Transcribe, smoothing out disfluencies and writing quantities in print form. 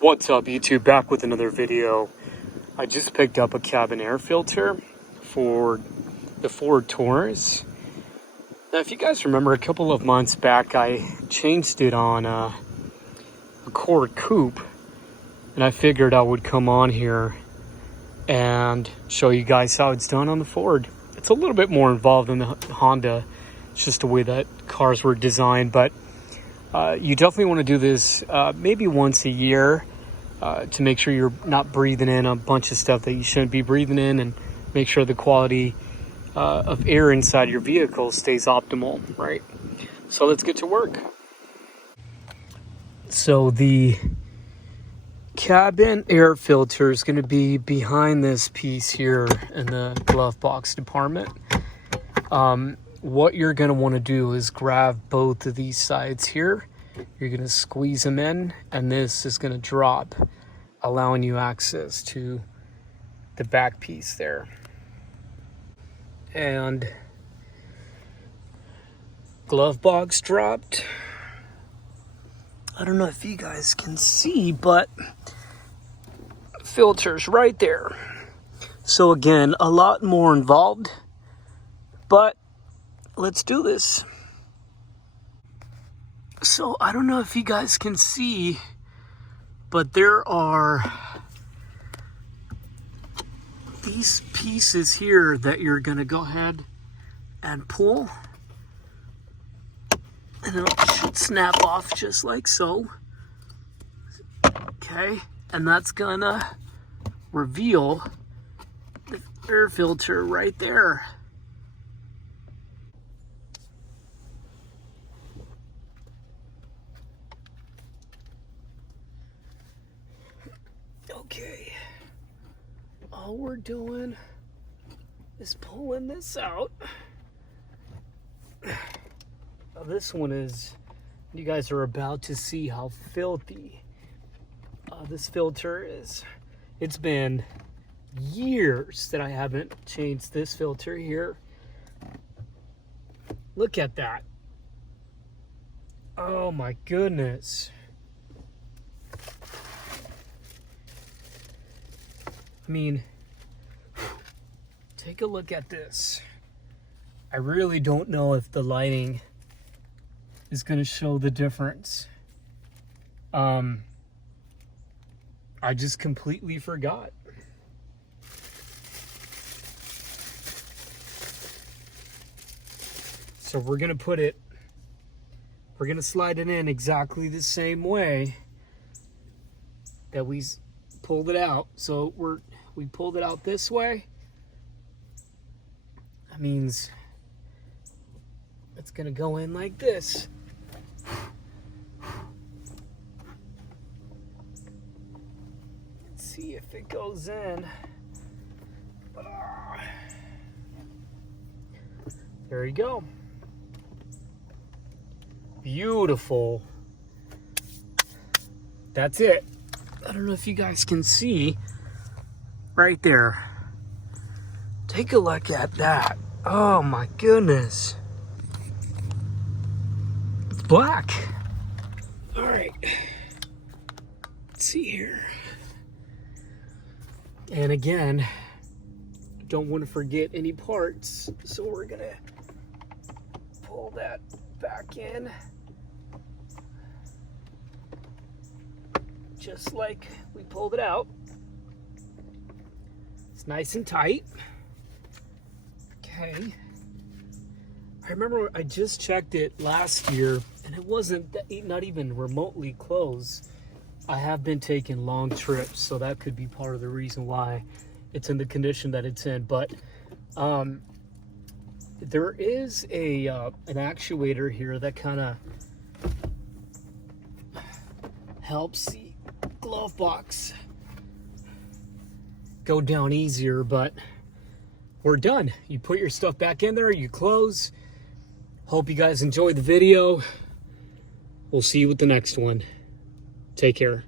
What's up, YouTube? Back with another video. I just picked up a cabin air filter for the Ford Taurus. Now, if you guys remember, a couple of months back, I changed it on a Accord Coupe, and I figured I would come on here and show you guys how it's done on the Ford. It's a little bit more involved than the Honda. It's just the way that cars were designed, but you definitely want to do this maybe once a year to make sure you're not breathing in a bunch of stuff that you shouldn't be breathing in, and make sure the quality of air inside your vehicle stays optimal, right? So let's get to work. So the cabin air filter is going to be behind this piece here in the glove box department. What you're going to want to do is grab both of these sides here. You're going to squeeze them in, and this is going to drop, allowing you access to the back piece there. And glove box dropped. I don't know if you guys can see, but filter's right there. So again, a lot more involved, but let's do this. So I don't know if you guys can see, but there are these pieces here that you're gonna go ahead and pull, and it should snap off just like so. Okay, and that's gonna reveal the air filter right there. Okay, all we're doing is pulling this out. Now this one is, you guys are about to see how filthy this filter is. It's been years that I haven't changed this filter here. Look at that. Oh my goodness. I mean, take a look at this. I really don't know if the lighting is going to show the difference. I just completely forgot. So we're going to slide it in exactly the same way that we pulled it out. So we pulled it out this way. That means it's gonna go in like this. Let's see if it goes in. There you go. Beautiful. That's it. I don't know if you guys can see right there. Take a look at that. Oh my goodness. It's black. All right. Let's see here. And again, don't want to forget any parts, so we're gonna pull that back in. Just like we pulled it out. It's nice and tight. Okay. I remember I just checked it last year, and it wasn't not even remotely closed. I have been taking long trips, so that could be part of the reason why it's in the condition that it's in. But there is an actuator here that kind of helps the glove box go down easier, but we're done. You put your stuff back in there, you close. Hope you guys enjoyed the video. We'll see you with the next one. Take care.